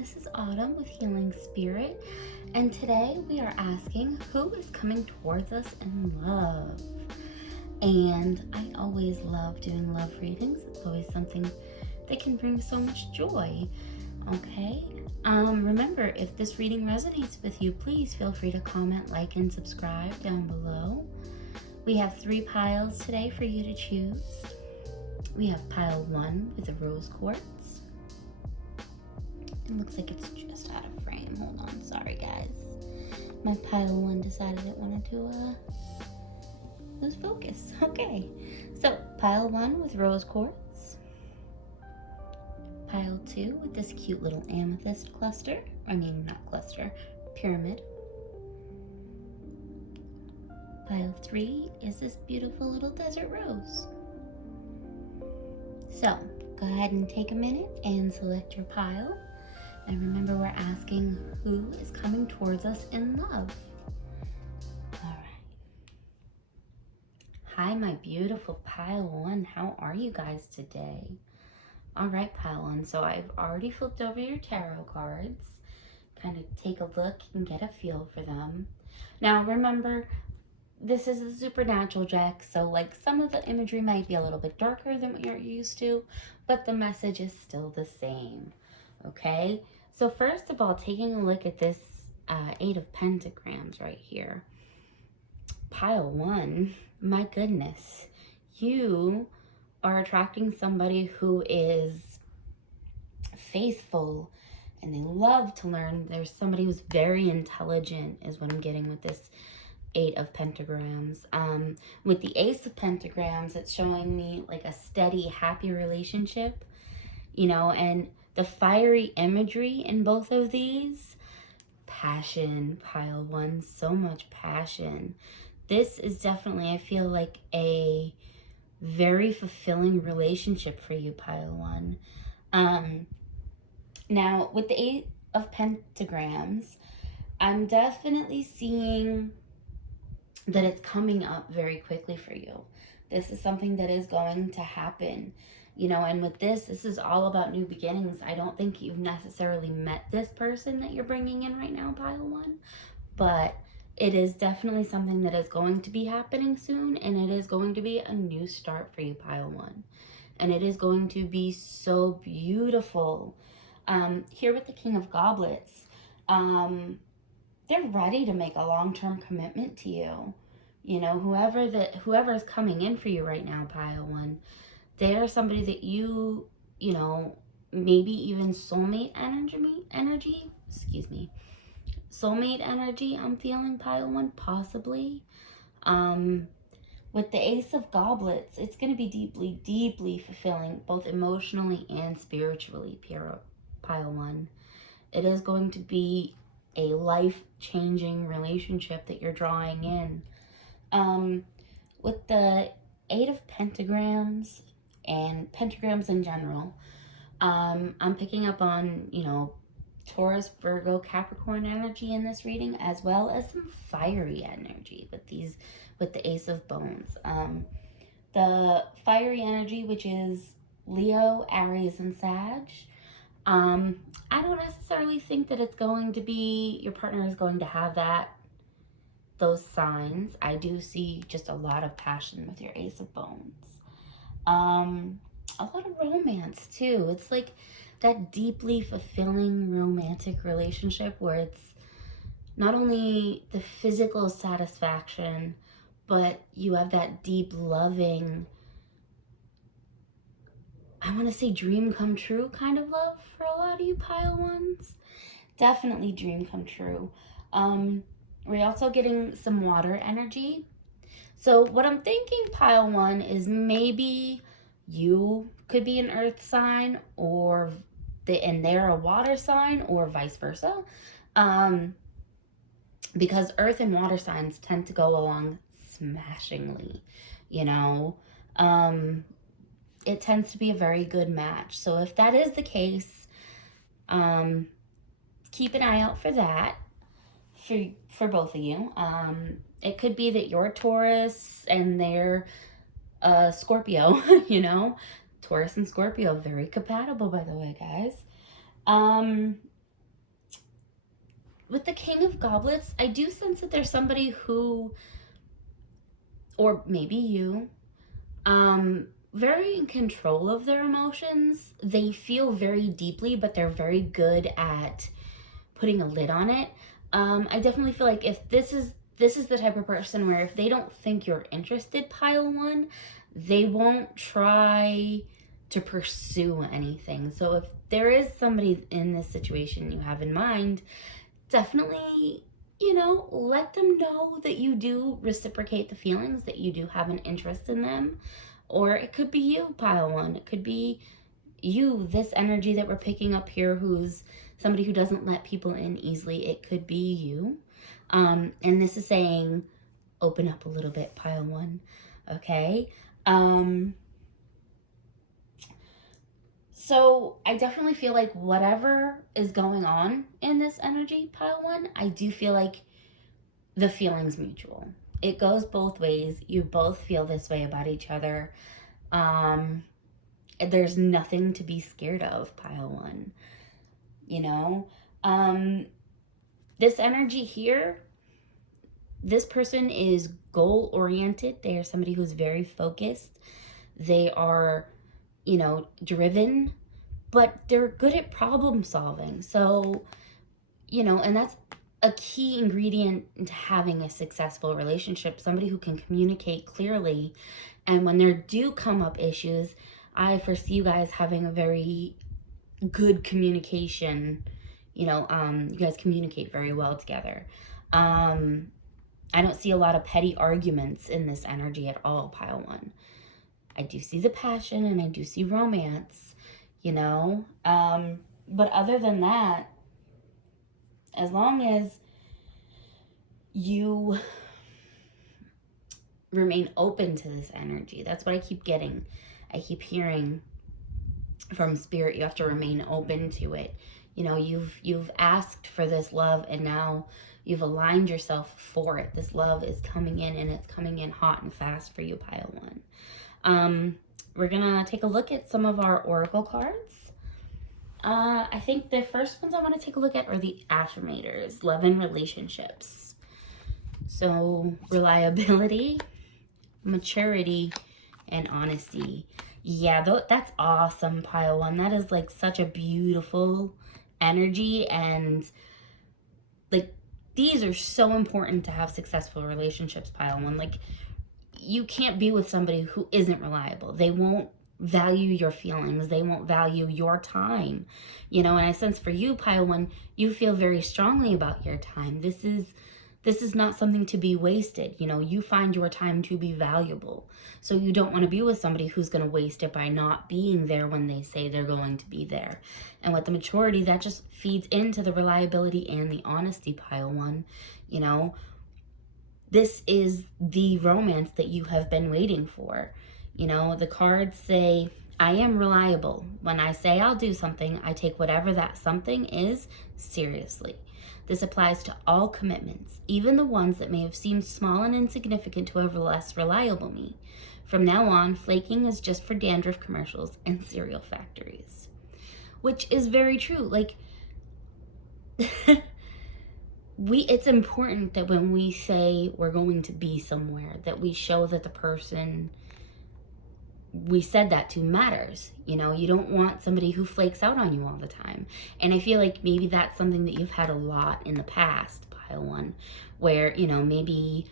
This is Autumn with Healing Spirit, and today we are asking who is coming towards us in love. And I always love doing love readings. It's always something that can bring so much joy. Okay? Remember, if this reading resonates with you, please feel free to comment, like, and subscribe down below. We have 3 piles today for you to choose. We have pile 1 with the rose quartz. It looks like it's just out of frame. Hold on, sorry guys. My pile 1 decided it wanted to lose focus. Okay, so pile 1 with rose quartz. Pile 2 with this cute little amethyst cluster. Not cluster, pyramid. Pile 3 is this beautiful little desert rose. So, go ahead and take a minute and select your pile. And remember, we're asking who is coming towards us in love. All right. Hi, my beautiful pile 1. How are you guys today? All right, pile 1. So I've already flipped over your tarot cards. Kind of take a look and get a feel for them. Now, remember, this is the supernatural deck, so like some of the imagery might be a little bit darker than what you're used to, but the message is still the same. Okay, so first of all, taking a look at this 8 of pentagrams right here. Pile 1, my goodness, you are attracting somebody who is faithful and they love to learn. There's somebody who's very intelligent is what I'm getting with this 8 of pentagrams. With the ace of pentagrams, it's showing me like a steady, happy relationship, you know, and the fiery imagery in both of these, passion, pile 1, so much passion. This is definitely, I feel like, a very fulfilling relationship for you, pile 1. Now, with the 8 of pentagrams, I'm definitely seeing that it's coming up very quickly for you. This is something that is going to happen, you know, and with this is all about new beginnings. I don't think you've necessarily met this person that you're bringing in right now, pile 1, but it is definitely something that is going to be happening soon, and it is going to be a new start for you, pile 1, and it is going to be so beautiful. Here with the King of Goblets, they're ready to make a long-term commitment to you. You know, whoever is coming in for you right now, pile 1, they are somebody that you know, maybe even soulmate energy, soulmate energy, I'm feeling, pile 1, possibly. With the Ace of Goblets, it's going to be deeply, deeply fulfilling, both emotionally and spiritually, pile 1. It is going to be a life-changing relationship that you're drawing in. With the 8 of pentagrams and pentagrams in general, I'm picking up on, you know, Taurus, Virgo, Capricorn energy in this reading, as well as some fiery energy with the Ace of Bones. The fiery energy, which is Leo, Aries, and Sag. I don't necessarily think that it's going to be, your partner is going to have those signs. I do see just a lot of passion with your Ace of Bones. A lot of romance too. It's like that deeply fulfilling romantic relationship where it's not only the physical satisfaction, but you have that deep loving, I want to say dream come true kind of love for a lot of you pile 1s. Definitely dream come true. We're also getting some water energy. So what I'm thinking, pile 1, is maybe you could be an earth sign and they're a water sign, or vice versa. Because earth and water signs tend to go along smashingly, you know. It tends to be a very good match. So if that is the case, keep an eye out for that for both of you. It could be that you're Taurus and they're Scorpio, you know. Taurus and Scorpio, very compatible, by the way, guys. with the King of Goblets, I do sense that there's somebody who, or maybe you, very in control of their emotions. They feel very deeply, but they're very good at putting a lid on it. I definitely feel like if this is the type of person where if they don't think you're interested, pile one, they won't try to pursue anything. So if there is somebody in this situation you have in mind, definitely, let them know that you do reciprocate the feelings, that you do have an interest in them. Or it could be you, pile one. It could be you, this energy that we're picking up here, who's somebody who doesn't let people in easily. It could be you. And this is saying, open up a little bit, pile one. Okay? So I definitely feel like whatever is going on in this energy, pile one, I do feel like the feeling's mutual. It goes both ways. You both feel this way about each other. There's nothing to be scared of, pile one. This energy here, this person is goal-oriented. They are somebody who's very focused. They are, driven, but they're good at problem solving. So, and that's a key ingredient into having a successful relationship, somebody who can communicate clearly. And when there do come up issues, I foresee you guys having a very good communication. You guys communicate very well together. I don't see a lot of petty arguments in this energy at all, pile one. I do see the passion and I do see romance, but other than that, as long as you remain open to this energy, that's what I keep getting. I keep hearing from spirit, you have to remain open to it. You've asked for this love and now you've aligned yourself for it. This love is coming in and it's coming in hot and fast for you, pile one. We're gonna take a look at some of our oracle cards. I think the first ones I want to take a look at are the affirmators, love and relationships. So reliability, maturity, and honesty. Yeah, that's awesome, pile one. That is like such a beautiful energy, and like these are so important to have successful relationships, pile one. Like, you can't be with somebody who isn't reliable. They won't value your feelings. They won't value your time. And I sense for you, pile one, you feel very strongly about your time. This is not something to be wasted. You find your time to be valuable. So you don't want to be with somebody who's going to waste it by not being there when they say they're going to be there. And with the maturity, that just feeds into the reliability and the honesty, pile one. This is the romance that you have been waiting for. The cards say, I am reliable. When I say I'll do something, I take whatever that something is seriously. This applies to all commitments, even the ones that may have seemed small and insignificant to a less reliable me. From now on, flaking is just for dandruff commercials and cereal factories. Which is very true. Like, it's important that when we say we're going to be somewhere, that we show that the person we said that to matters. You don't want somebody who flakes out on you all the time. And I feel like maybe that's something that you've had a lot in the past, pile one, where, maybe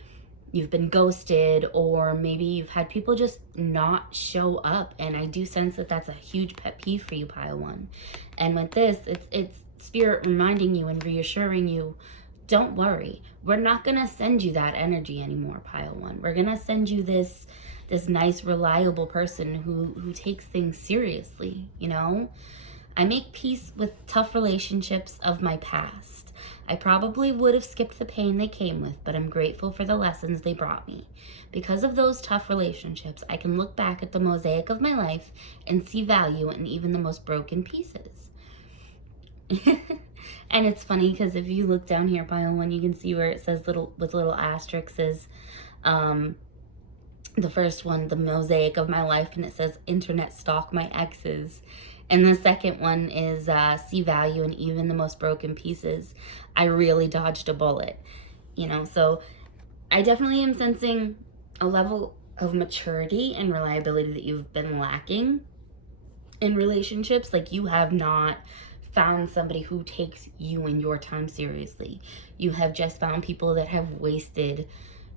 you've been ghosted, or maybe you've had people just not show up. And I do sense that that's a huge pet peeve for you, pile one. And with this, it's spirit reminding you and reassuring you, don't worry. We're not going to send you that energy anymore, pile one. We're going to send you this nice, reliable person who takes things seriously, I make peace with tough relationships of my past. I probably would have skipped the pain they came with, but I'm grateful for the lessons they brought me. Because of those tough relationships, I can look back at the mosaic of my life and see value in even the most broken pieces. And it's funny because if you look down here, pile one, you can see where it says little asterisks is, the first one, the mosaic of my life, and it says internet stalk my exes. And the second one is see value in even the most broken pieces. I really dodged a bullet, you know. So I definitely am sensing a level of maturity and reliability that you've been lacking in relationships. Like, you have not found somebody who takes you and your time seriously. You have just found people that have wasted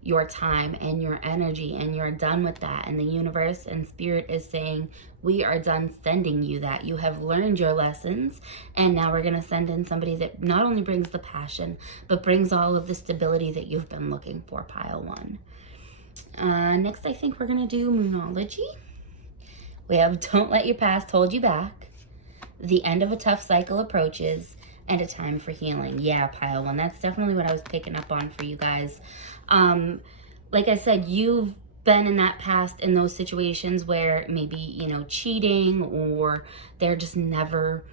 your time and your energy, and you're done with that. And the universe and spirit is saying, we are done sending you that. You have learned your lessons, and now we're going to send in somebody that not only brings the passion, but brings all of the stability that you've been looking for, pile one. Next, I think we're going to do Moonology. We have Don't Let Your Past Hold You Back, The End of a Tough Cycle Approaches, and A Time for Healing. Yeah, pile one. That's definitely what I was picking up on for you guys. Like I said, you've been in that past, in those situations where maybe, you know, cheating, or they're just never,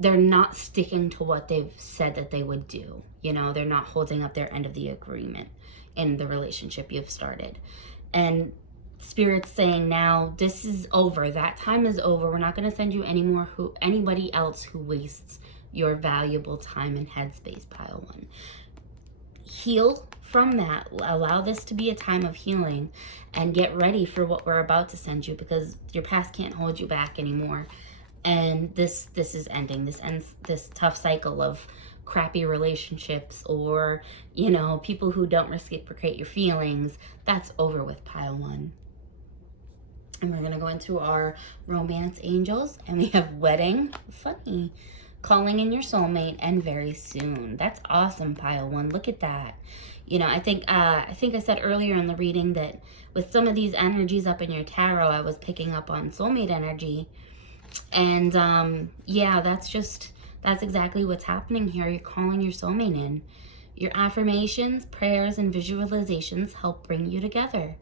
they're not sticking to what they've said that they would do. You know, they're not holding up their end of the agreement in the relationship you've started. And Spirit's saying, now this is over. That time is over. We're not going to send you anybody else who wastes your valuable time and headspace, pile one. Heal from that. Allow this to be a time of healing, and get ready for what we're about to send you, because your past can't hold you back anymore. And this is ending. This ends this tough cycle of crappy relationships, or, you know, people who don't reciprocate your feelings. That's over with, pile one. And we're going to go into our romance angels, and we have Wedding, funny, Calling in Your Soulmate, and Very Soon. That's awesome, pile one. Look at that. You know, I think I said earlier in the reading that with some of these energies up in your tarot, I was picking up on soulmate energy. And yeah, that's exactly what's happening here. You're calling your soulmate in. Your affirmations, prayers, and visualizations help bring you together.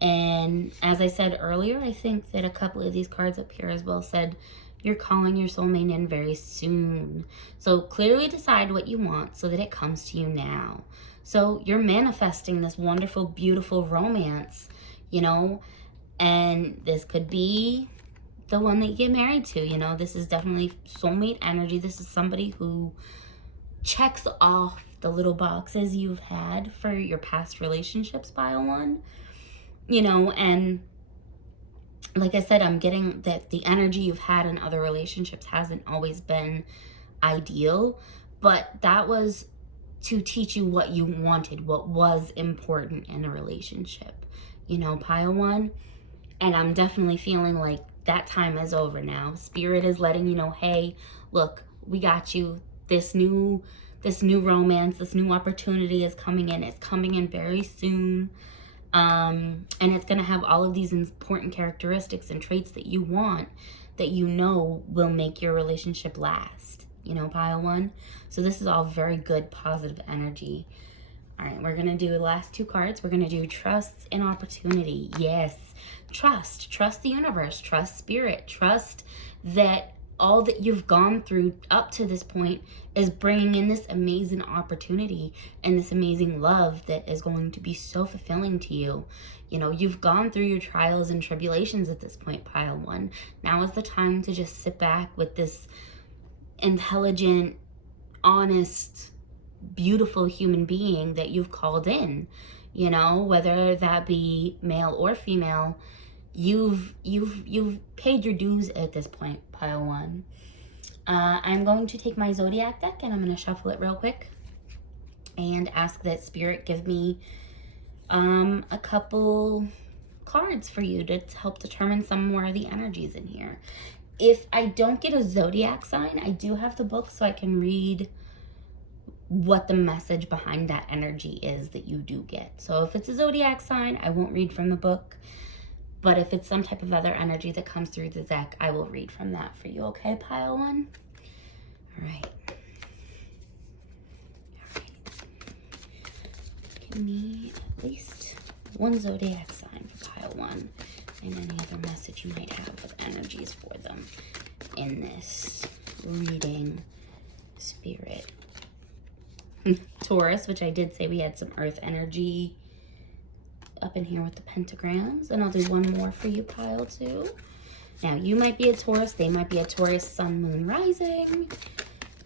And as I said earlier, I think that a couple of these cards up here as well said, you're calling your soulmate in very soon. So clearly decide what you want so that it comes to you now. So you're manifesting this wonderful, beautiful romance, you know, and this could be the one that you get married to. You know, this is definitely soulmate energy. This is somebody who checks off the little boxes you've had for your past relationships, pile one. You know, and like I said, I'm getting that the energy you've had in other relationships hasn't always been ideal, but that was to teach you what you wanted, what was important in a relationship, you know, pile one. And I'm definitely feeling like that time is over now. Spirit is letting you know, hey, look, we got you. This new romance, this new opportunity is coming in. It's coming in very soon. And it's going to have all of these important characteristics and traits that you want, that you know will make your relationship last, you know, pile one. So this is all very good, positive energy. All right, we're going to do the last two cards. We're going to do Trust and Opportunity. Yes, trust the universe, trust spirit, trust that all that you've gone through up to this point is bringing in this amazing opportunity and this amazing love that is going to be so fulfilling to you. You know, you've gone through your trials and tribulations at this point, pile one. Now is the time to just sit back with this intelligent, honest, beautiful human being that you've called in. You know, whether that be male or female, you've paid your dues at this point, pile one. I'm going to take my zodiac deck and I'm going to shuffle it real quick and ask that spirit give me a couple cards for you to help determine some more of the energies in here. If I don't get a zodiac sign, I do have the book so I can read what the message behind that energy is that you do get. So if it's a zodiac sign, I won't read from the book. But if it's some type of other energy that comes through the deck, I will read from that for you. Okay, pile one? All right. Give me at least one zodiac sign for pile one, and any other message you might have with energies for them in this reading, spirit. Taurus, which I did say we had some earth energy up in here with the pentagrams, and I'll do one more for you, pile two. Now, you might be a Taurus. They might be a Taurus, sun, moon, rising.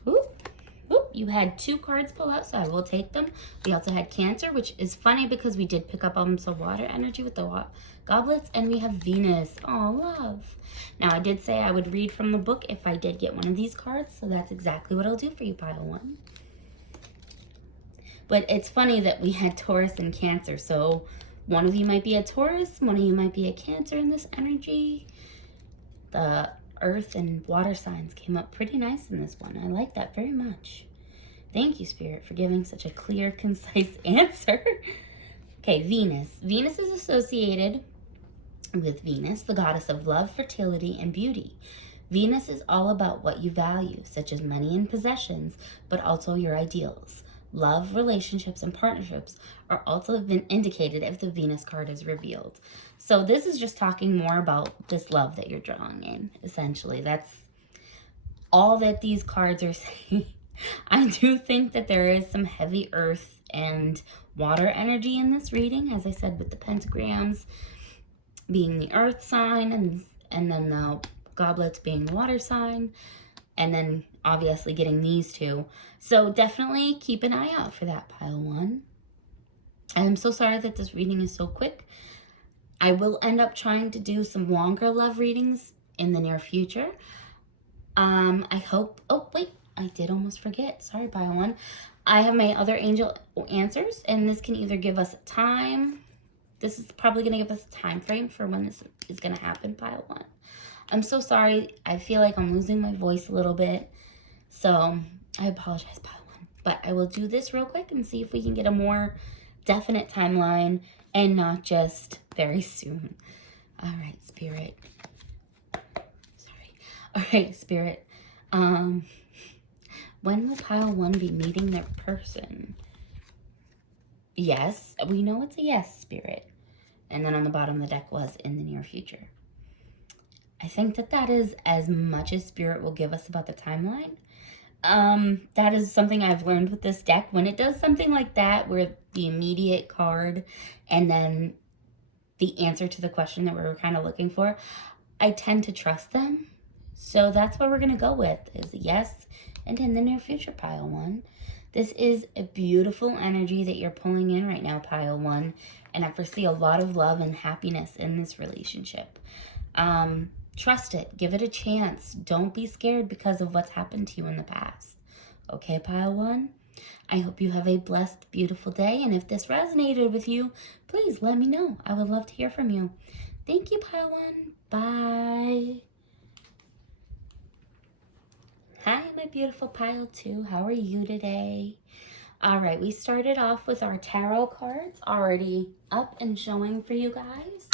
Oop. Oop. You had 2 cards pull out, so I will take them. We also had Cancer, which is funny because we did pick up some water energy with the goblets. And we have Venus. Oh, love. Now, I did say I would read from the book if I did get one of these cards. So that's exactly what I'll do for you, pile 1. But it's funny that we had Taurus and Cancer. So one of you might be a Taurus. One of you might be a Cancer in this energy. The earth and water signs came up pretty nice in this one. I like that very much. Thank you, Spirit, for giving such a clear, concise answer. Okay, Venus. Venus is associated with Venus, the goddess of love, fertility, and beauty. Venus is all about what you value, such as money and possessions, but also your ideals. Love, relationships, and partnerships are also been indicated if the Venus card is revealed. So this is just talking more about this love that you're drawing in, essentially. That's all that these cards are saying. I do think that there is some heavy earth and water energy in this reading, as I said, with the pentagrams being the earth sign and then the goblets being the water sign, and then obviously getting these 2. So definitely keep an eye out for that, pile 1. I'm so sorry that this reading is so quick. I will end up trying to do some longer love readings in the near future. I hope, oh wait, I did almost forget. Sorry, pile 1. I have my other angel answers, and this can either give us time. This is probably going to give us a time frame for when this is going to happen, pile 1. I'm so sorry. I feel like I'm losing my voice a little bit. So I apologize, pile 1. But I will do this real quick and see if we can get a more definite timeline and not just very soon. All right, Spirit. Sorry. All right, Spirit. When will pile 1 be meeting their person? Yes, we know it's a yes, Spirit. And then on the bottom of the deck was in the near future. I think that is as much as Spirit will give us about the timeline. That is something I've learned with this deck. When it does something like that, where the immediate card and then the answer to the question that we were kind of looking for, I tend to trust them. So that's what we're going to go with, is a yes and in the near future, pile 1. This is a beautiful energy that you're pulling in right now, pile 1. And I foresee a lot of love and happiness in this relationship. Trust it. Give it a chance. Don't be scared because of what's happened to you in the past. Okay, pile 1? I hope you have a blessed, beautiful day. And if this resonated with you, please let me know. I would love to hear from you. Thank you, pile 1. Bye. Hi, my beautiful pile 2. How are you today? All right, we started off with our tarot cards already up and showing for you guys.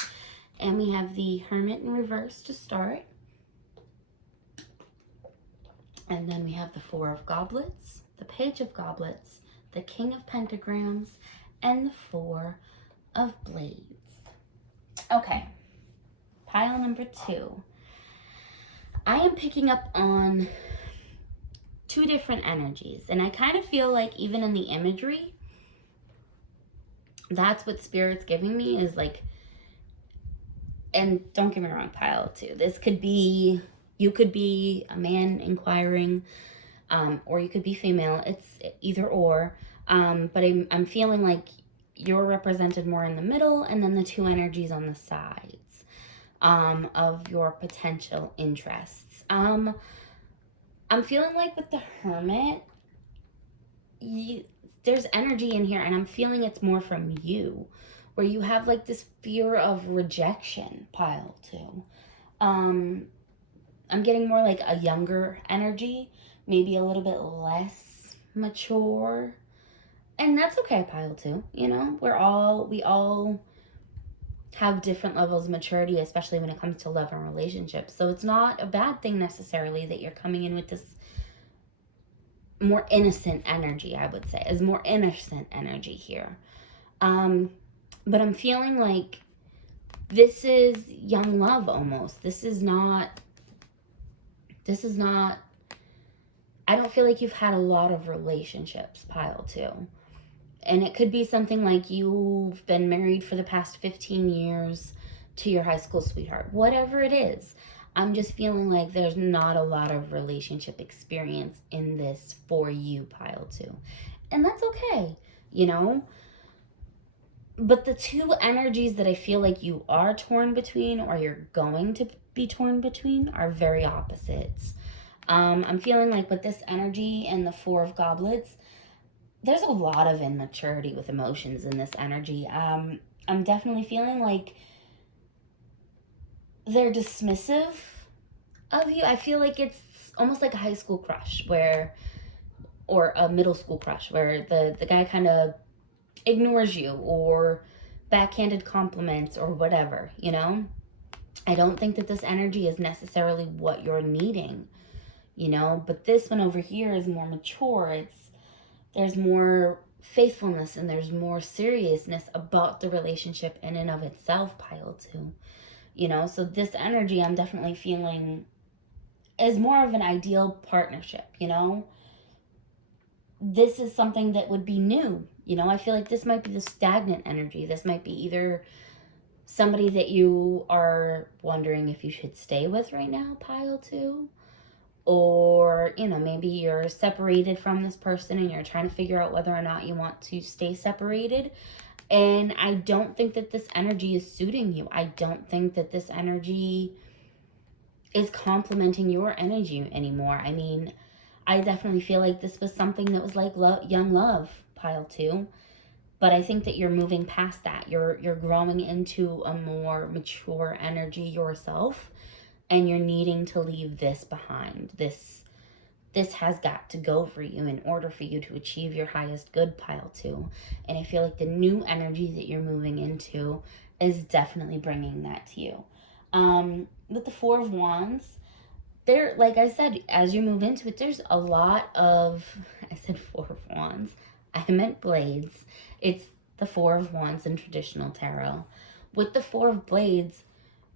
And we have the Hermit in reverse to start. And then we have the 4 of Goblets, the Page of Goblets, the King of Pentagrams, and the 4 of Blades. Okay, pile number 2. I am picking up on 2 different energies. And I kind of feel like even in the imagery, that's what Spirit's giving me, is like, and don't get me wrong, pile 2. This could be, you could be a man inquiring, or you could be female. It's either or. But I'm feeling like you're represented more in the middle, and then the 2 energies on the sides of your potential interests. I'm feeling like with the Hermit, there's energy in here, and I'm feeling it's more from you, where you have like this fear of rejection, pile 2. I'm getting more like a younger energy, maybe a little bit less mature. And that's okay, pile 2. You know, we all have different levels of maturity, especially when it comes to love and relationships. So it's not a bad thing necessarily that you're coming in with this more innocent energy, I would say, is more innocent energy here. But I'm feeling like this is young love almost. This is not, I don't feel like you've had a lot of relationships, pile 2. And it could be something like you've been married for the past 15 years to your high school sweetheart. Whatever it is, I'm just feeling like there's not a lot of relationship experience in this for you, pile 2. And that's okay, you know? But the two energies that I feel like you are torn between, or you're going to be torn between, are very opposites. I'm feeling like with this energy and the Four of Goblets, there's a lot of immaturity with emotions in this energy. I'm definitely feeling like they're dismissive of you. I feel like it's almost like a high school crush or a middle school crush, where the guy kind of ignores you, or backhanded compliments or whatever, you know? I don't think that this energy is necessarily what you're needing, you know? But this one over here is more mature. There's more faithfulness and there's more seriousness about the relationship in and of itself, pile 2. You know, so this energy I'm definitely feeling is more of an ideal partnership, you know? This is something that would be new. You know, I feel like this might be the stagnant energy. This might be either somebody that you are wondering if you should stay with right now, pile 2. Or, you know, maybe you're separated from this person and you're trying to figure out whether or not you want to stay separated. And I don't think that this energy is suiting you. I don't think that this energy is complementing your energy anymore. I mean, I definitely feel like this was something that was like young love, pile 2. But I think that you're moving past that. You're growing into a more mature energy yourself, and you're needing to leave this behind. This has got to go for you in order for you to achieve your highest good, pile 2. And I feel like the new energy that you're moving into is definitely bringing that to you. With the Four of Wands, there, like I said, as you move into it, there's a lot of, I said Four of Wands, I meant blades. It's the Four of Wands in traditional tarot. With the Four of Blades,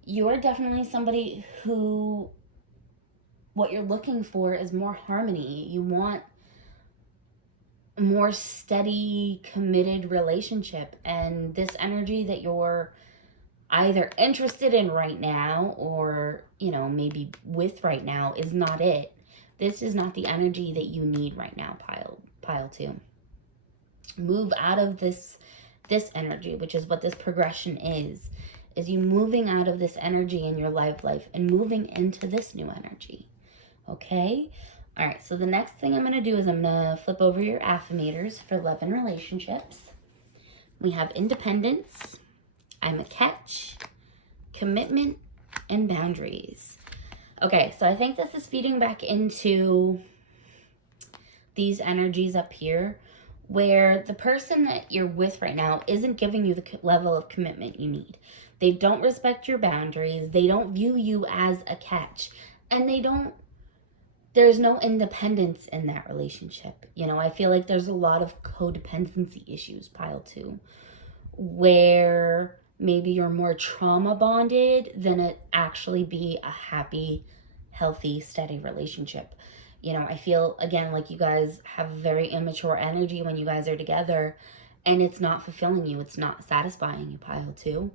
you're definitely somebody who, what you're looking for is more harmony. You want a more steady, committed relationship. And this energy that you're either interested in right now or, you know, maybe with right now is not it. This is not the energy that you need right now, pile 2. Move out of this energy, which is what this progression is you moving out of this energy in your life and moving into this new energy. Okay? All right, so the next thing I'm going to do is I'm going to flip over your affirmators for love and relationships. We have independence, I'm a catch, commitment, and boundaries. Okay, so I think this is feeding back into these energies up here, where the person that you're with right now isn't giving you the level of commitment you need. They don't respect your boundaries. They don't view you as a catch. And there's no independence in that relationship. You know, I feel like there's a lot of codependency issues, pile 2, where maybe you're more trauma bonded than it actually be a happy, healthy, steady relationship. You know, I feel, again, like you guys have very immature energy when you guys are together, and it's not fulfilling you. It's not satisfying you, pile 2.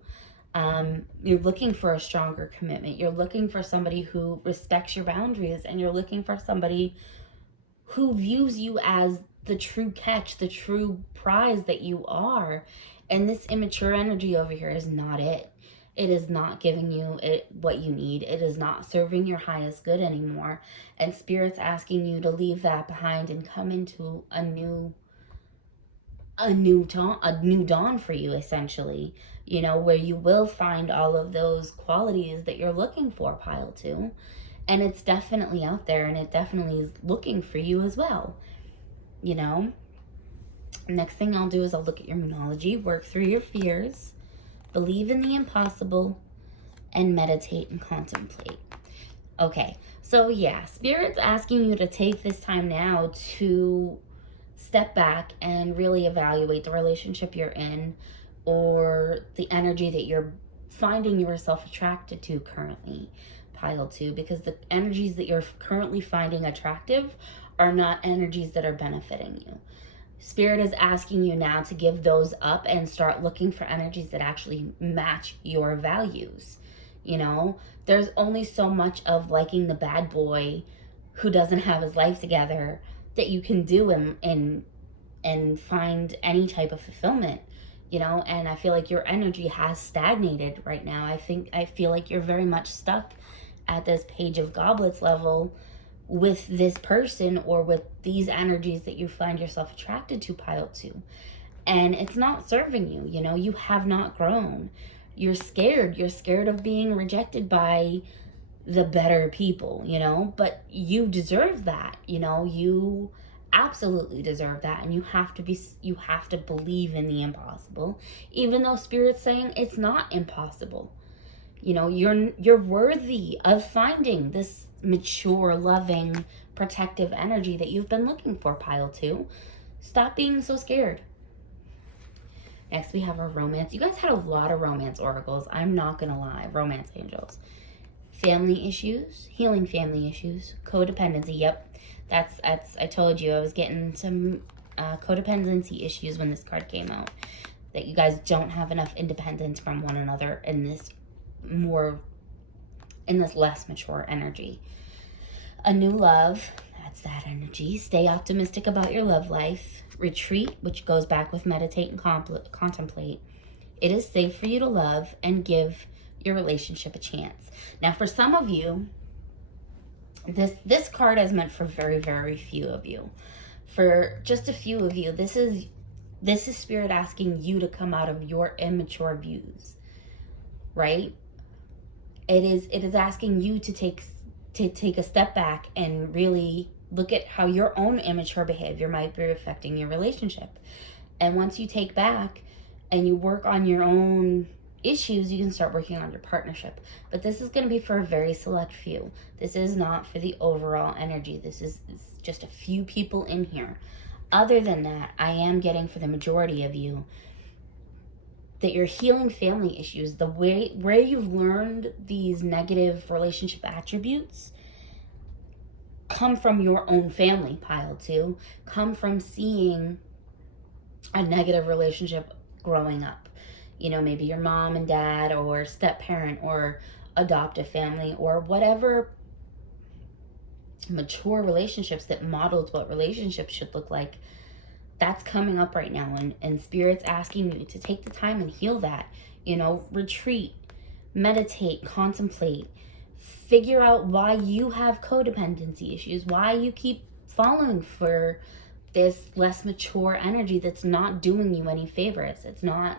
You're looking for a stronger commitment. You're looking for somebody who respects your boundaries, and you're looking for somebody who views you as the true catch, the true prize that you are. And this immature energy over here is not it. It is not giving you what you need. It is not serving your highest good anymore. And Spirit's asking you to leave that behind and come into a new dawn for you, essentially. You know, where you will find all of those qualities that you're looking for, pile 2. And it's definitely out there, and it definitely is looking for you as well. You know? Next thing I'll do is I'll look at your moonology, work through your fears, believe in the impossible, and meditate and contemplate. Okay, so yeah, Spirit's asking you to take this time now to step back and really evaluate the relationship you're in, or the energy that you're finding yourself attracted to currently, pile 2, because the energies that you're currently finding attractive are not energies that are benefiting you. Spirit is asking you now to give those up and start looking for energies that actually match your values. You know, there's only so much of liking the bad boy who doesn't have his life together that you can do and find any type of fulfillment, you know. And I feel like your energy has stagnated right now. I feel like you're very much stuck at this Page of Goblets level with this person or with these energies that you find yourself attracted to, pile 2. And it's not serving you, you know. You have not grown. You're scared of being rejected by the better people, you know. But you deserve that, you know. You absolutely deserve that, and you have to believe in the impossible, even though Spirit's saying it's not impossible. You know, you're worthy of finding this mature, loving, protective energy that you've been looking for, pile 2. Stop being so scared. Next, we have our romance. You guys had a lot of romance oracles. I'm not gonna lie. Romance angels. Family issues, healing family issues, codependency. Yep, that's I told you I was getting some codependency issues when this card came out. That you guys don't have enough independence from one another in this less mature energy. A new love. That's that energy. Stay optimistic about your love life. Retreat, which goes back with meditate and contemplate. It is safe for you to love and give your relationship a chance. Now, for some of you, this card is meant for very, very few of you. For just a few of you, this is Spirit asking you to come out of your immature views, right? It is asking you to take a step back and really look at how your own immature behavior might be affecting your relationship. And once you take back and you work on your own issues, you can start working on your partnership. But this is going to be for a very select few. This is not for the overall energy. This is just a few people in here. Other than that, I am getting for the majority of you that you're healing family issues. The way where you've learned these negative relationship attributes come from your own family, pile 2. Come from seeing a negative relationship growing up. You know, maybe your mom and dad or step-parent or adoptive family or whatever mature relationships that modeled what relationships should look like. That's coming up right now, and Spirit's asking you to take the time and heal that. You know, retreat, meditate, contemplate, figure out why you have codependency issues, why you keep falling for this less mature energy that's not doing you any favors. It's not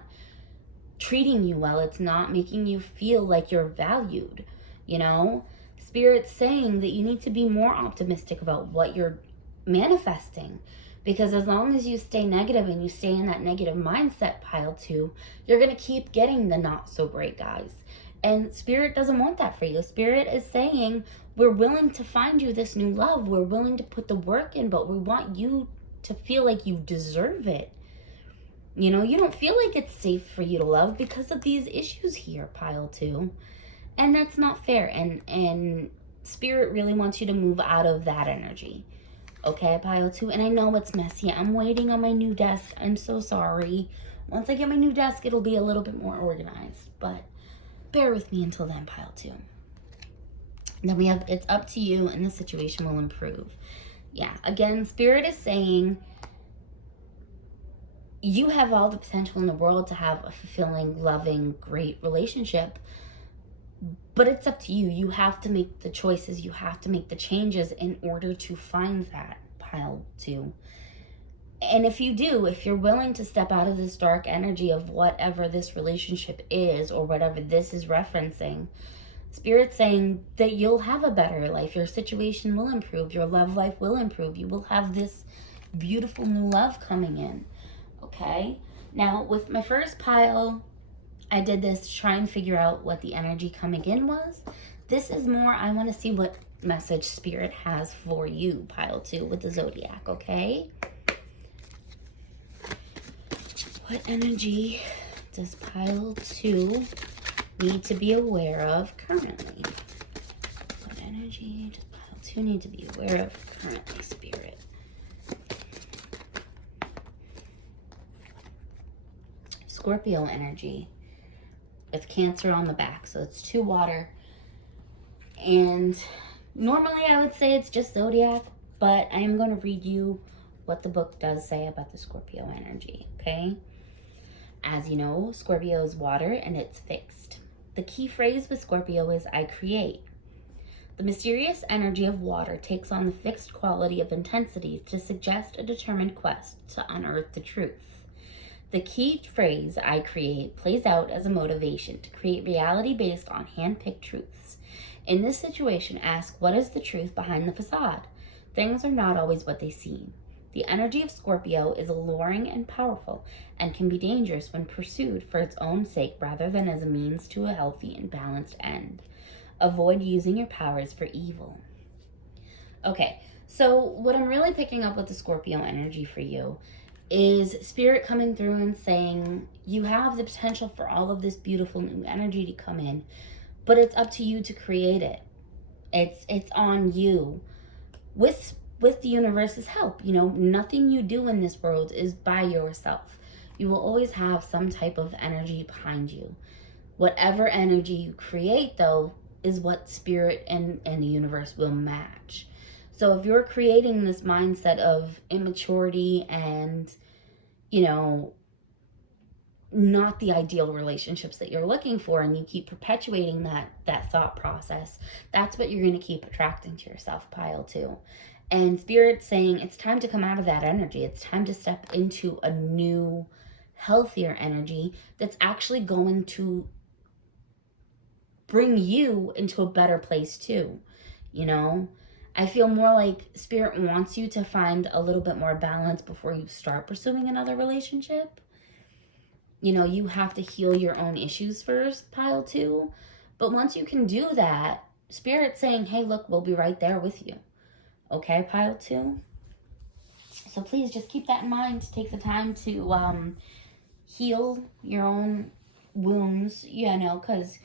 treating you well. It's not making you feel like you're valued. You know, Spirit's saying that you need to be more optimistic about what you're manifesting. Because as long as you stay negative and you stay in that negative mindset, pile 2, you're going to keep getting the not so great guys. And Spirit doesn't want that for you. Spirit is saying, we're willing to find you this new love. We're willing to put the work in, but we want you to feel like you deserve it. You know, you don't feel like it's safe for you to love because of these issues here, pile 2. And that's not fair. And Spirit really wants you to move out of that energy. Okay, pile 2. And I know it's messy. I'm waiting on my new desk. I'm so sorry. Once I get my new desk, it'll be a little bit more organized. But bear with me until then, pile 2. Then we have, it's up to you and the situation will improve. Yeah, again, Spirit is saying you have all the potential in the world to have a fulfilling, loving, great relationship. But it's up to you. You have to make the choices. You have to make the changes in order to find that, pile 2. And if you do, if you're willing to step out of this dark energy of whatever this relationship is or whatever this is referencing, Spirit's saying that you'll have a better life. Your situation will improve. Your love life will improve. You will have this beautiful new love coming in. Okay? Now, with my first pile, I did this to try and figure out what the energy coming in was. This is more, I want to see what message Spirit has for you, pile 2, with the Zodiac, okay? What energy does pile 2 need to be aware of currently? What energy does pile 2 need to be aware of currently, Spirit? Scorpio energy. with Cancer on the back. So it's 2 water. And normally I would say it's just zodiac, but I am going to read you what the book does say about the Scorpio energy, okay? As you know, Scorpio is water and it's fixed. The key phrase with Scorpio is I create. The mysterious energy of water takes on the fixed quality of intensity to suggest a determined quest to unearth the truth. The key phrase, I create, plays out as a motivation to create reality based on hand-picked truths. In this situation, ask what is the truth behind the facade? Things are not always what they seem. The energy of Scorpio is alluring and powerful and can be dangerous when pursued for its own sake rather than as a means to a healthy and balanced end. Avoid using your powers for evil. Okay, so what I'm really picking up with the Scorpio energy for you is Spirit coming through and saying you have the potential for all of this beautiful new energy to come in, but it's up to you to create it. It's on you with the universe's help. You know, nothing you do in this world is by yourself. You will always have some type of energy behind you. Whatever energy you create, though, is what Spirit and the universe will match. So if you're creating this mindset of immaturity and, you know, not the ideal relationships that you're looking for, and you keep perpetuating that thought process, that's what you're going to keep attracting to yourself, pile 2. And Spirit's saying it's time to come out of that energy. It's time to step into a new, healthier energy that's actually going to bring you into a better place too. You know, I feel more like Spirit wants you to find a little bit more balance before you start pursuing another relationship. You know, you have to heal your own issues first, pile 2. But once you can do that, Spirit's saying, hey, look, we'll be right there with you. Okay, pile 2? So please just keep that in mind. Take the time to heal your own wounds, you know, because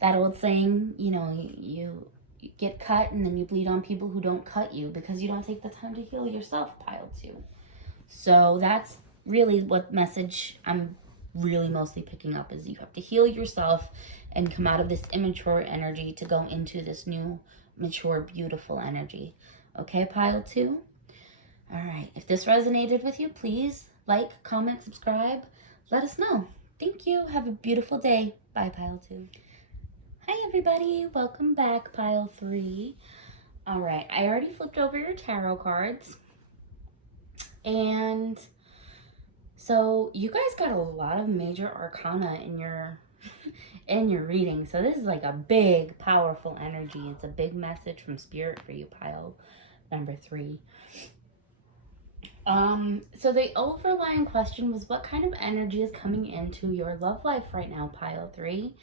that old saying, you know, you get cut and then you bleed on people who don't cut you because you don't take the time to heal yourself, pile 2. So that's really what message I'm really mostly picking up, is you have to heal yourself and come out of this immature energy to go into this new, mature, beautiful energy. Okay, pile 2? All right. If this resonated with you, please like, comment, subscribe. Let us know. Thank you. Have a beautiful day. Bye, pile 2. Hi, everybody. Welcome back, pile 3. All right. I already flipped over your tarot cards. And so you guys got a lot of major arcana in your in your reading. So this is like a big, powerful energy. It's a big message from Spirit for you, pile number 3. So the overlying question was, what kind of energy is coming into your love life right now, pile 3?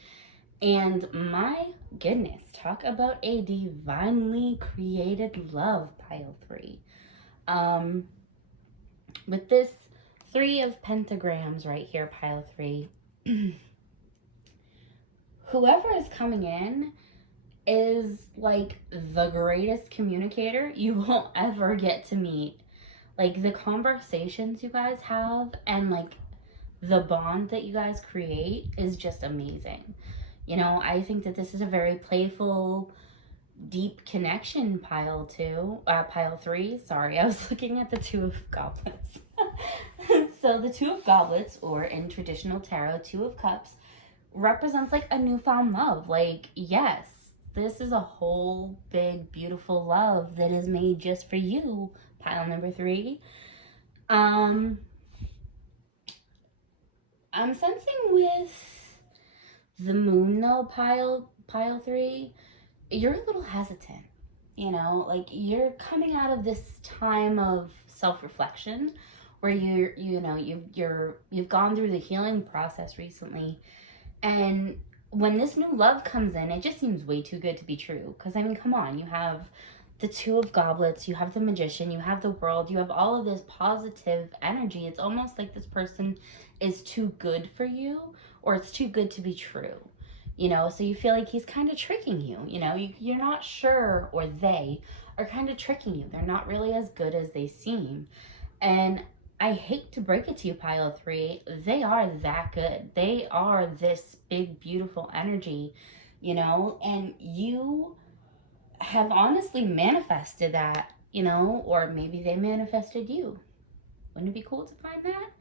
And my goodness, talk about a divinely created love, pile 3. With this 3 of pentagrams right here, pile 3, whoever is coming in is like the greatest communicator you will ever get to meet. Like the conversations you guys have and like the bond that you guys create is just amazing. You know, I think that this is a very playful, deep connection, pile 3. Sorry, I was looking at the 2 of goblets. So the 2 of goblets, or in traditional tarot, 2 of cups, represents like a newfound love. Like, yes, this is a whole big, beautiful love that is made just for you, pile number 3. I'm sensing with the moon though, pile 3, you're a little hesitant. You know, like you're coming out of this time of self-reflection where you've gone through the healing process recently, and when this new love comes in, it just seems way too good to be true. Because I mean, come on, you have the 2 of goblets, you have the magician, you have the world, you have all of this positive energy. It's almost like this person is too good for you, or it's too good to be true. You know, so you feel like he's kind of tricking you. You know, you're not sure, or they are kind of tricking you. They're not really as good as they seem. And I hate to break it to you, pile 3, they are that good. They are this big, beautiful energy, you know, and you have honestly manifested that, you know, or maybe they manifested you. Wouldn't it be cool to find that?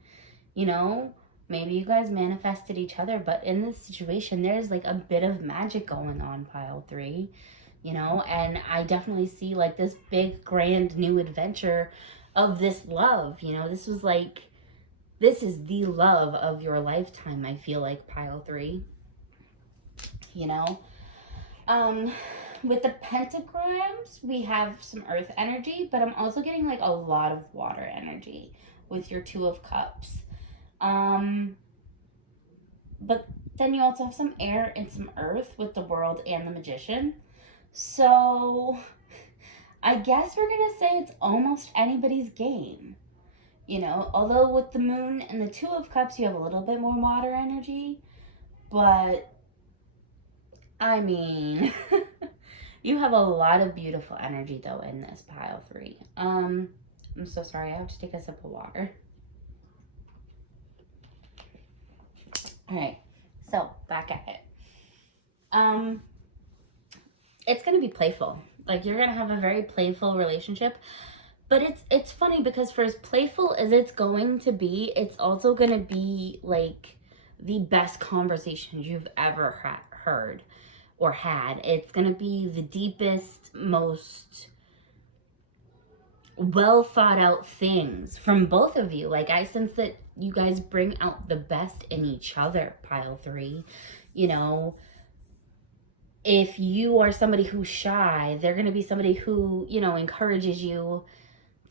You know, maybe you guys manifested each other, but in this situation, there's like a bit of magic going on, pile 3, you know, and I definitely see like this big, grand new adventure of this love, you know. This was like, this is the love of your lifetime, I feel like, pile 3, you know. With the pentagrams, we have some earth energy, but I'm also getting like a lot of water energy with your 2 of cups. But then you also have some air and some earth with the world and the magician. So I guess we're going to say it's almost anybody's game. You know, although with the moon and the 2 of cups, you have a little bit more water energy. But, I mean, you have a lot of beautiful energy, though, in this pile 3. I'm so sorry. I have to take a sip of water. All right. So, back at it. It's going to be playful. Like, you're going to have a very playful relationship. But it's funny because for as playful as it's going to be, it's also going to be, like, the best conversations you've ever heard or had. It's going to be the deepest, most well thought out things from both of you. Like, I sense that you guys bring out the best in each other, pile 3. You know, if you are somebody who's shy, they're going to be somebody who, you know, encourages you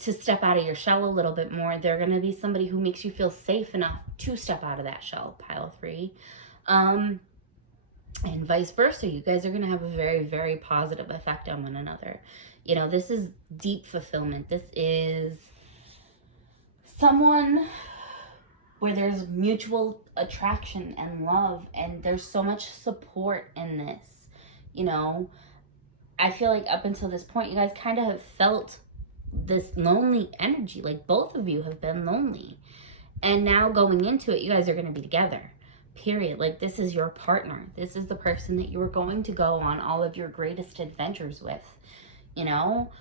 to step out of your shell a little bit more. They're going to be somebody who makes you feel safe enough to step out of that shell, pile 3. And vice versa. You guys are going to have a very, very positive effect on one another. You know, this is deep fulfillment. This is someone where there's mutual attraction and love, and there's so much support in this. You know, I feel like up until this point, you guys kind of have felt this lonely energy. Like, both of you have been lonely. And now going into it, you guys are going to be together. Period. Like, this is your partner. This is the person that you are going to go on all of your greatest adventures with, you know?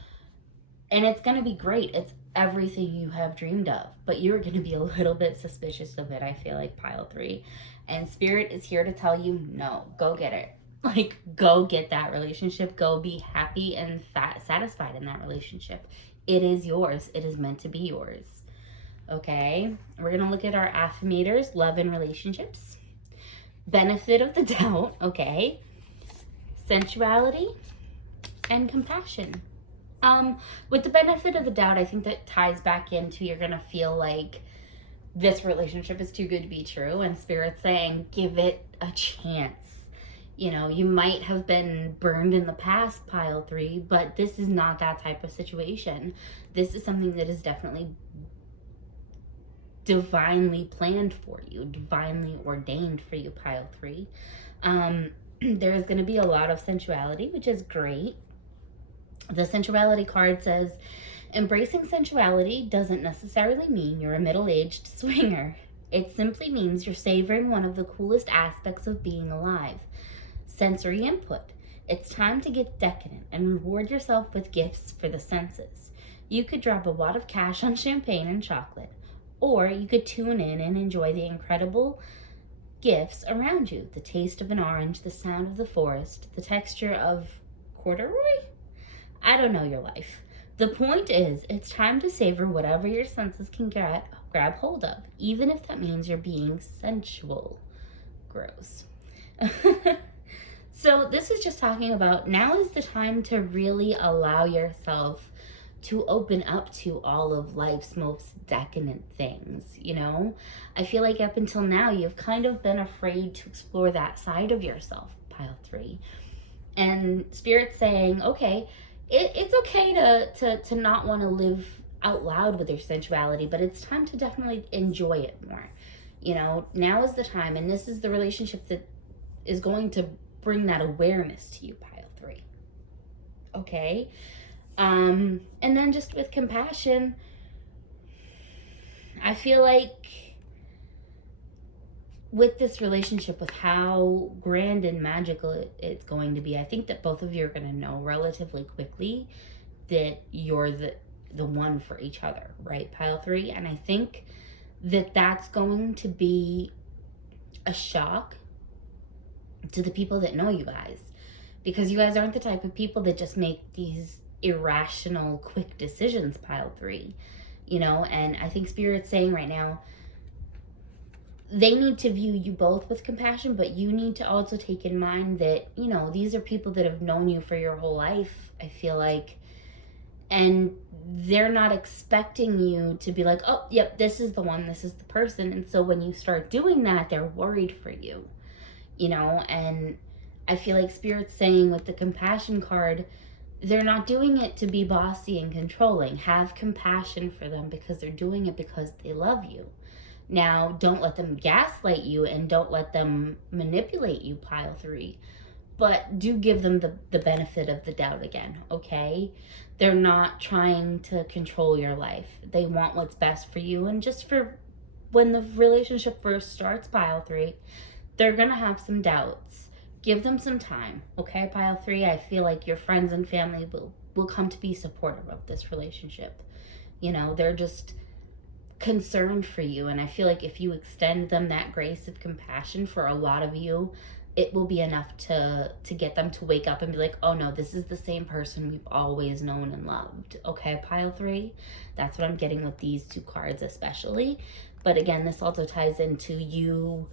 And it's going to be great. It's everything you have dreamed of. But you're going to be a little bit suspicious of it, I feel like, pile 3. And Spirit is here to tell you, no, go get it. Like, go get that relationship. Go be happy and satisfied in that relationship. It is yours. It is meant to be yours. Okay? We're going to look at our affirmators, love and relationships. Benefit of the doubt, okay? Sensuality and compassion. With the benefit of the doubt, I think that ties back into you're going to feel like this relationship is too good to be true, and Spirit's saying, give it a chance. You know, you might have been burned in the past, pile 3, but this is not that type of situation. This is something that is definitely divinely planned for you, divinely ordained for you, pile 3. There is going to be a lot of sensuality, which is great. The sensuality card says, embracing sensuality doesn't necessarily mean you're a middle-aged swinger. It simply means you're savoring one of the coolest aspects of being alive. Sensory input. It's time to get decadent and reward yourself with gifts for the senses. You could drop a wad of cash on champagne and chocolate, or you could tune in and enjoy the incredible gifts around you. The taste of an orange, the sound of the forest, the texture of corduroy? I don't know your life. The point is, it's time to savor whatever your senses can grab hold of, even if that means you're being sensual. Gross. So this is just talking about now is the time to really allow yourself to open up to all of life's most decadent things, you know? I feel like up until now, you've kind of been afraid to explore that side of yourself, pile 3. And Spirit's saying, okay, it's okay to not want to live out loud with your sensuality, but it's time to definitely enjoy it more. You know, now is the time, and this is the relationship that is going to bring that awareness to you, pile 3. Okay? And then just with compassion, I feel like with this relationship, with how grand and magical it's going to be, I think that both of you are going to know relatively quickly that you're the one for each other, right? Pile 3. And I think that that's going to be a shock to the people that know you guys, because you guys aren't the type of people that just make these irrational, quick decisions, Pile 3. And I think Spirit's saying right now, they need to view you both with compassion, but you need to also take in mind that, these are people that have known you for your whole life, I feel like. And they're not expecting you to be like, oh, yep, this is the one, this is the person. And so when you start doing that, they're worried for you, and I feel like Spirit's saying with the compassion card, they're not doing it to be bossy and controlling. Have compassion for them because they're doing it because they love you. Now, don't let them gaslight you and don't let them manipulate you, Pile 3. But do give them the benefit of the doubt again, okay? They're not trying to control your life. They want what's best for you. And just for when the relationship first starts, Pile 3, they're going to have some doubts. Give them some time, okay, Pile 3? I feel like your friends and family will come to be supportive of this relationship. They're just concerned for you, and I feel like if you extend them that grace of compassion, for a lot of you it will be enough to get them to wake up and be like, oh no, this is the same person we've always known and loved, okay, Pile 3? That's what I'm getting with these two cards especially. But again, this also ties into you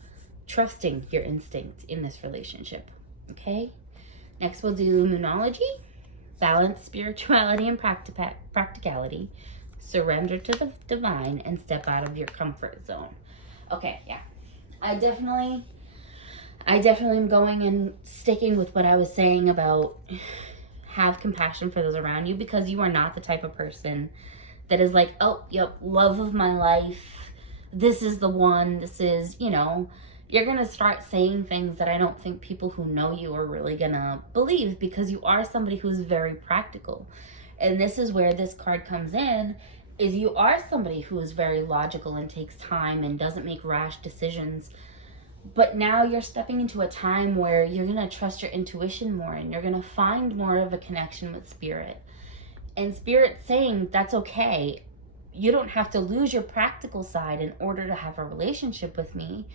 trusting your instincts in this relationship, okay? Next we'll do Moonology, balance spirituality and practicality, surrender to the divine, and step out of your comfort zone. Okay, yeah. I definitely am going and sticking with what I was saying about have compassion for those around you, because you are not the type of person that is like, oh, yep, love of my life, this is the one, this is, you're going to start saying things that I don't think people who know you are really going to believe, because you are somebody who's very practical. And this is where this card comes in, is you are somebody who is very logical and takes time and doesn't make rash decisions. But now you're stepping into a time where you're going to trust your intuition more, and you're going to find more of a connection with Spirit. And Spirit's saying that's okay. You don't have to lose your practical side in order to have a relationship with me.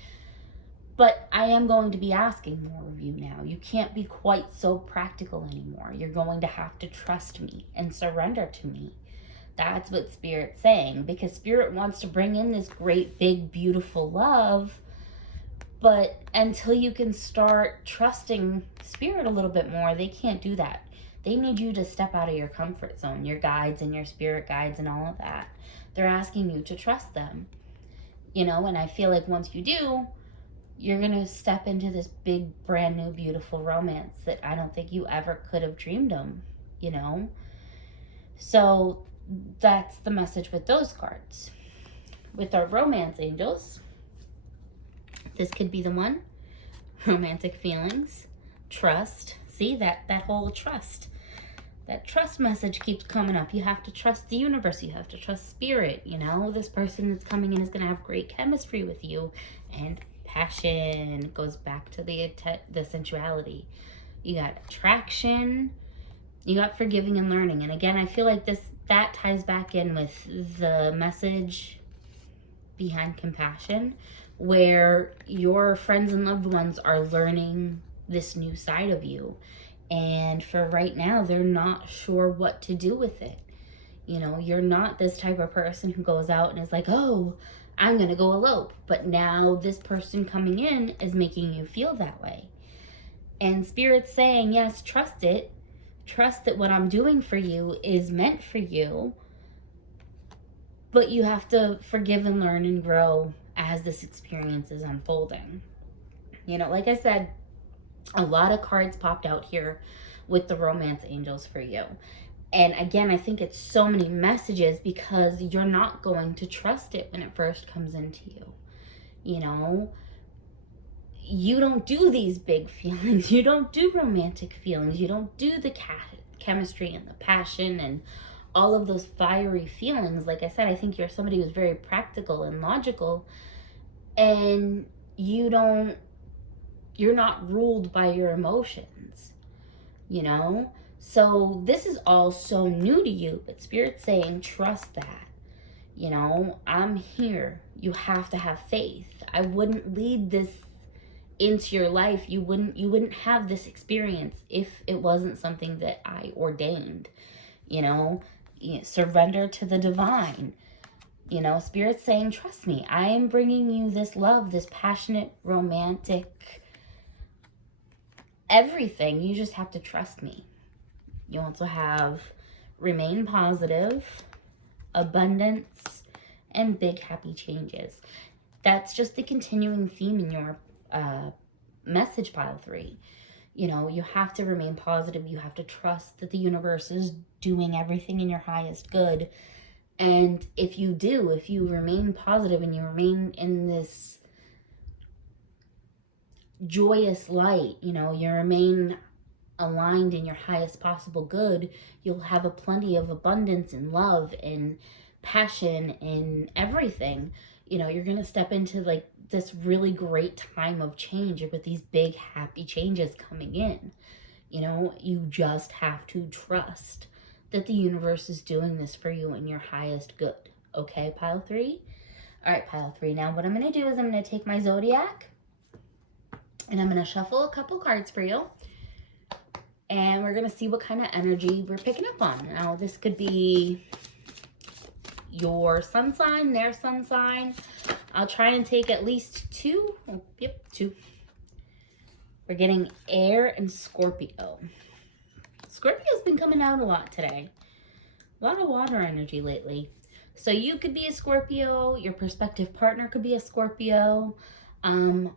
But I am going to be asking more of you now. You can't be quite so practical anymore. You're going to have to trust me and surrender to me. That's what Spirit's saying, because Spirit wants to bring in this great, big, beautiful love. But until you can start trusting Spirit a little bit more, they can't do that. They need you to step out of your comfort zone, your guides and your spirit guides and all of that. They're asking you to trust them, and I feel like once you do, you're going to step into this big, brand new, beautiful romance that I don't think you ever could have dreamed of, So that's the message with those cards. With our romance angels, this could be the one. Romantic feelings, trust. See, that whole trust. That trust message keeps coming up. You have to trust the universe. You have to trust Spirit. This person that's coming in is going to have great chemistry with you. And passion goes back to the sensuality. You got attraction. You got forgiving and learning. And again, I feel like that ties back in with the message behind compassion, where your friends and loved ones are learning this new side of you. And for right now, they're not sure what to do with it. You're not this type of person who goes out and is like, oh, I'm going to go elope. But now this person coming in is making you feel that way. And Spirit's saying, yes, trust it. Trust that what I'm doing for you is meant for you. But you have to forgive and learn and grow as this experience is unfolding. Like I said, a lot of cards popped out here with the romance angels for you. And again, I think it's so many messages because you're not going to trust it when it first comes into you. You don't do these big feelings. You don't do romantic feelings. You don't do the chemistry and the passion and all of those fiery feelings. Like I said, I think you're somebody who's very practical and logical, and you're not ruled by your emotions, you know? So this is all so new to you, but Spirit's saying, trust that. You know, I'm here. You have to have faith. I wouldn't lead this into your life. You wouldn't have this experience if it wasn't something that I ordained. You know, surrender to the divine. You know, Spirit's saying, trust me. I am bringing you this love, this passionate, romantic, everything. You just have to trust me. You also have remain positive, abundance, and big happy changes. That's just the continuing theme in your message, pile 3. You know, you have to remain positive. You have to trust that the universe is doing everything in your highest good. And if you do, if you remain positive and you remain in this joyous light, you know, you remain aligned in your highest possible good, you'll have a plenty of abundance and love and passion and everything. You know, you're gonna step into like this really great time of change with these big happy changes coming in. You know, you just have to trust that the universe is doing this for you in your highest good. Okay, pile 3? All right, pile 3. Now what I'm gonna do is I'm gonna take my zodiac and I'm gonna shuffle a couple cards for you. And we're going to see what kind of energy we're picking up on. Now, this could be your sun sign, their sun sign. I'll try and take at least 2. Oh, yep, 2. We're getting air and Scorpio. Scorpio's been coming out a lot today. A lot of water energy lately. So you could be a Scorpio. Your prospective partner could be a Scorpio.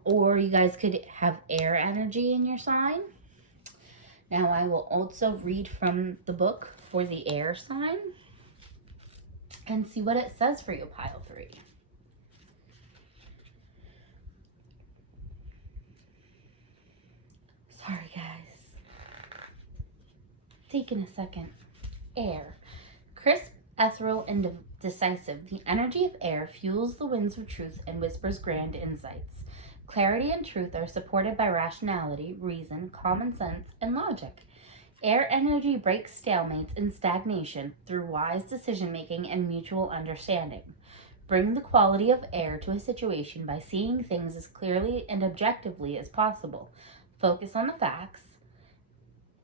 Or you guys could have air energy in your sign. Now, I will also read from the book for the air sign and see what it says for you, pile 3. Sorry, guys. Taking a second. Air. Crisp, ethereal, and decisive. The energy of air fuels the winds of truth and whispers grand insights. Clarity and truth are supported by rationality, reason, common sense, and logic. Air energy breaks stalemates and stagnation through wise decision-making and mutual understanding. Bring the quality of air to a situation by seeing things as clearly and objectively as possible. Focus on the facts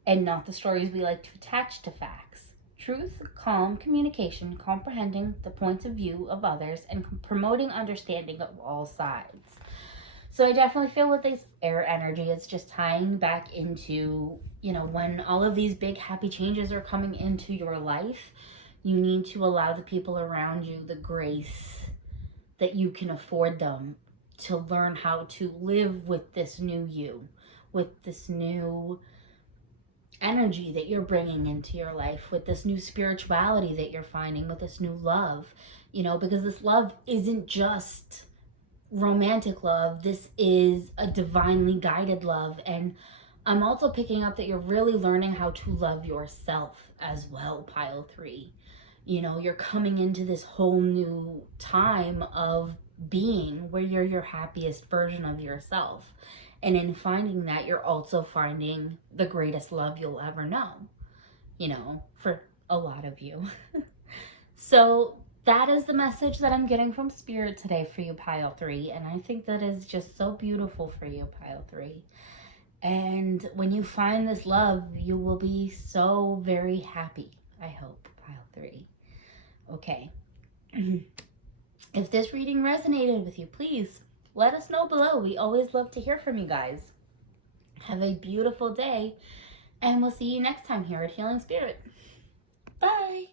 and not the stories we like to attach to facts. Truth, calm communication, comprehending the points of view of others, and promoting understanding of all sides. So I definitely feel with this air energy, it's just tying back into, you know, when all of these big happy changes are coming into your life, you need to allow the people around you the grace that you can afford them to learn how to live with this new you, with this new energy that you're bringing into your life, with this new spirituality that you're finding, with this new love, you know, because this love isn't just romantic love. This is a divinely guided love. And I'm also picking up that you're really learning how to love yourself as well, pile 3. You know, you're coming into this whole new time of being where you're your happiest version of yourself. And in finding that, you're also finding the greatest love you'll ever know, you know, for a lot of you. So that is the message that I'm getting from Spirit today for you, pile 3. And I think that is just so beautiful for you, pile 3. And when you find this love, you will be so very happy, I hope, pile 3. Okay. If this reading resonated with you, please let us know below. We always love to hear from you guys. Have a beautiful day, and we'll see you next time here at Healing Spirit. Bye.